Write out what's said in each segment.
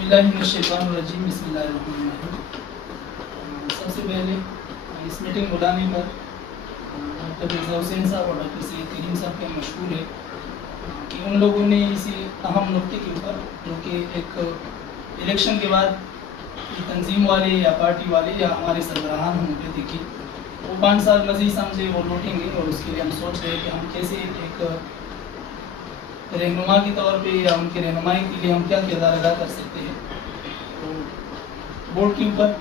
बिस्मिल्लाहिर्रहमानिर्रहीम बिस्मिल्लाहिर्रहमानिर्रहीम। सबसे पहले इस मीटिंग बुलाने पर डॉक्टर मिर्ज़ा हुसैन साहब और डॉक्टर सैयद करीम साहब के मशहूर है कि उन लोगों ने इसी अहम नुक्ते के ऊपर, जो कि एक इलेक्शन के बाद तंजीम वाले या पार्टी वाले या हमारे सरबराहान होंगे देखिए, वो 5 साल मज़ीद समझे वो लौटेंगे, और उसके लिए हम सोच रहे हैं कि हम कैसे एक रहनुमा के तौर पे या उनके रहनुमाई के लिए हम क्या किरदार अदा कर सकते हैं। तो बोर्ड के ऊपर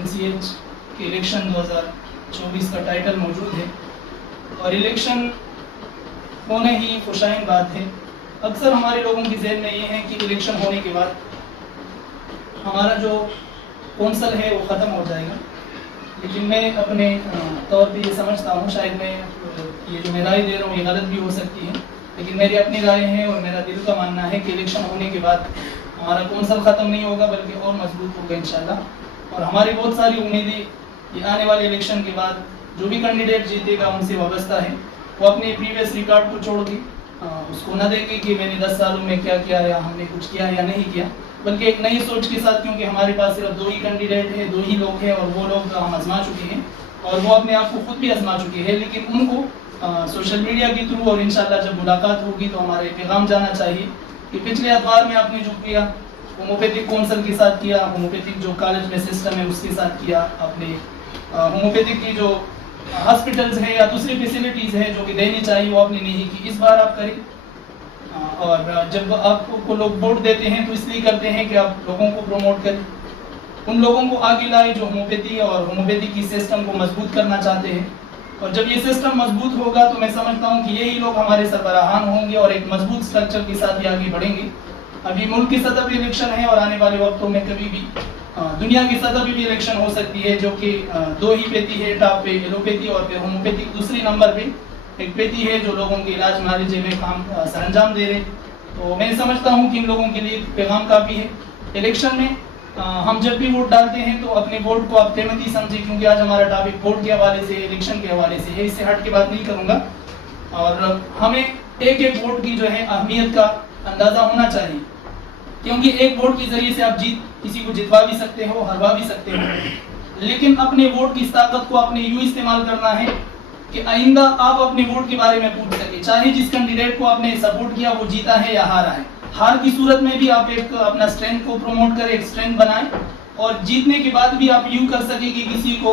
NCH के इलेक्शन 2024 का टाइटल मौजूद है, और इलेक्शन होने ही खुशाइन बात है। अक्सर हमारे लोगों की ज़हन में ये है कि इलेक्शन होने के बाद हमारा जो कौंसल है वो ख़त्म हो जाएगा, लेकिन मैं अपने तौर पे ये समझता हूँ, शायद मैं ये जो मैं राय दे रहा हूँ ये गलत भी हो सकती है, लेकिन मेरी अपनी राय है और मेरा दिल का मानना है कि इलेक्शन होने के बाद हमारा कौंसल ख़त्म नहीं होगा बल्कि और मजबूत होगा इंशाल्लाह। और हमारी बहुत सारी उम्मीदें ये आने वाले इलेक्शन के बाद जो भी कैंडिडेट जीतेगा उनसे वाबस्ता है। वो अपने प्रीवियस रिकॉर्ड को छोड़ के उसको न देखे कि मैंने 10 सालों में क्या किया या हमने कुछ किया या नहीं किया, बल्कि एक नई सोच के साथ, क्योंकि हमारे पास सिर्फ 2 ही कैंडिडेट हैं, 2 ही लोग हैं, और वो लोग हम आजमा चुके हैं और वो अपने आप को खुद भी आजमा चुके हैं, लेकिन उनको सोशल मीडिया के थ्रू और इंशाल्लाह जब मुलाकात होगी तो हमारे पैगाम जाना चाहिए कि पिछले अखबार में आपने जो किया होम्योपैथिक काउंसिल के साथ किया, होम्योपैथिक जो कॉलेज में सिस्टम है उसके साथ किया, आपने होम्योपैथिक की जो हॉस्पिटल्स है या दूसरी फैसिलिटीज़ है जो कि देनी चाहिए वो आपने नहीं की, इस बार आप करें। और जब आपको लोग वोट देते हैं तो इसलिए करते हैं कि आप लोगों को प्रमोट करें, उन लोगों को आगे लाए जो होम्योपैथी और होम्योपैथी की सिस्टम को मजबूत करना चाहते हैं। और जब ये सिस्टम मजबूत होगा तो मैं समझता हूँ कि यही लोग हमारे सरबराहान होंगे और एक मजबूत स्ट्रक्चर के साथ ही आगे बढ़ेंगे। अभी मुल्क की सतह पर इलेक्शन है और आने वाले वक्तों में कभी भी दुनिया की सतह पर भी इलेक्शन हो सकती है, जो कि 2 ही पैथी है टॉप पे, एलोपैथी और फिर होम्योपैथी दूसरी नंबर पे एक पैथी है जो लोगों के इलाज मालिज में काम सरंजाम दे रहे। तो मैं समझता हूँ कि इन लोगों के लिए पैगाम काफ़ी है। इलेक्शन में हम जब भी वोट डालते हैं तो अपने वोट को आप कीमती समझें, क्योंकि आज हमारा टॉपिक वोट के हवाले से, इलेक्शन के हवाले से है, इससे हट के बात नहीं करूँगा। और हमें एक एक वोट की जो है अहमियत का अंदाज़ा होना चाहिए, क्योंकि एक वोट के जरिए से आप किसी को जितवा भी सकते हो, हरवा भी सकते हो, लेकिन अपने वोट की इस ताकत को आपने यूँ इस्तेमाल करना है कि आइंदा आप अपने वोट के बारे में पूछ सके, चाहे जिस कैंडिडेट को आपने सपोर्ट किया वो जीता है या हारा है। हार की सूरत में भी आप एक अपना स्ट्रेंथ को प्रमोट करें, एक स्ट्रेंथ बनाएं, और जीतने के बाद भी आप यूँ कर सके कि किसी को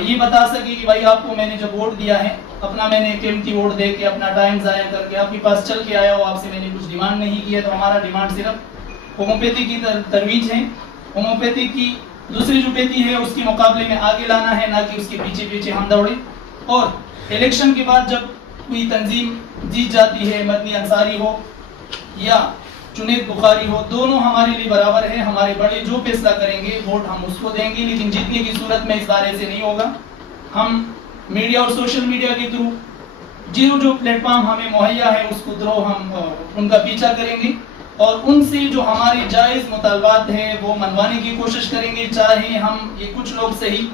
ये बता सके कि भाई आपको मैंने जब वोट दिया है, अपना मैंने कीमती वोट दे के अपना टाइम ज़ाया करके आपके पास चल के आया हो, आपसे मैंने कुछ डिमांड नहीं की है। तो हमारा डिमांड सिर्फ होम्योपैथी की तरवीज है, होम्योपैथी की दूसरी जो पैथी है उसके मुकाबले में आगे लाना है, ना कि उसके पीछे पीछे हम दौड़े। और इलेक्शन के बाद जब कोई तंजीम जीत जाती है, मदनी अंसारी हो या जुनैद बुखारी हो, दोनों हमारे लिए बराबर है। हमारे बड़े जो फैसला करेंगे वोट हम उसको देंगे, लेकिन जीतने की सूरत में इस बार ऐसे नहीं होगा। हम मीडिया और सोशल मीडिया के थ्रू जो प्लेटफॉर्म हमें मुहैया है उसको थ्रू हम उनका पीछा करेंगे और उनसे जो हमारे जायज़ मुतालबात हैं वो मनवाने की कोशिश करेंगे, चाहे हम ये कुछ लोग सही,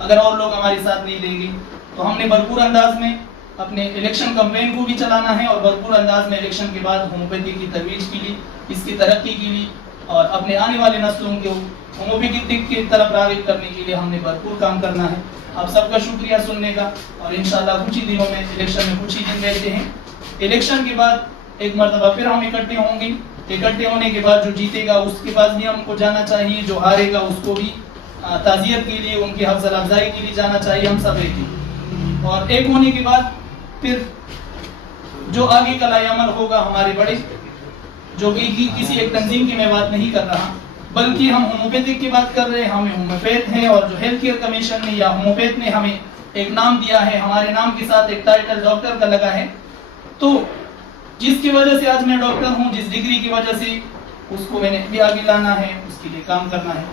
अगर और लोग हमारे साथ नहीं देंगे। तो हमने भरपूर अंदाज में अपने इलेक्शन कैंपेन को भी चलाना है और भरपूर अंदाज में इलेक्शन के बाद होम्योपैथी की तरवीज के लिए, इसकी तरक्की के लिए और अपने आने वाले नस्लों को होम्योपैथी की तरफ राग़िब करने के लिए हमने भरपूर काम करना है। आप सबका शुक्रिया सुनने का, और इंशाल्लाह कुछ ही दिनों में इलेक्शन में कुछ ही दिन रहते हैं। इलेक्शन के बाद एक मरतबा फिर हम इकट्ठे होंगे। इकट्ठे होने के बाद जो जीतेगा उसके पास भी हमको जाना चाहिए, जो हारेगा उसको भी ताज़ियत के लिए, उनकी हौसला अफजाई के लिए जाना चाहिए। हम सब एक और एक होने के बाद फिर जो आगे का लायामल होगा हमारे बड़े, जो कि किसी एक तंजीम की मैं बात नहीं कर रहा, बल्कि हम होम्योपैथिक की बात कर रहे हैं। हमें होम्योपैथ हैं और जो हेल्थ केयर कमीशन ने या होम्योपैथ ने हमें एक नाम दिया है, हमारे नाम के साथ एक टाइटल डॉक्टर का लगा है। तो जिसकी वजह से आज मैं डॉक्टर हूँ, जिस डिग्री की वजह से उसको मैंने भी आगे लाना है, उसके लिए काम करना है।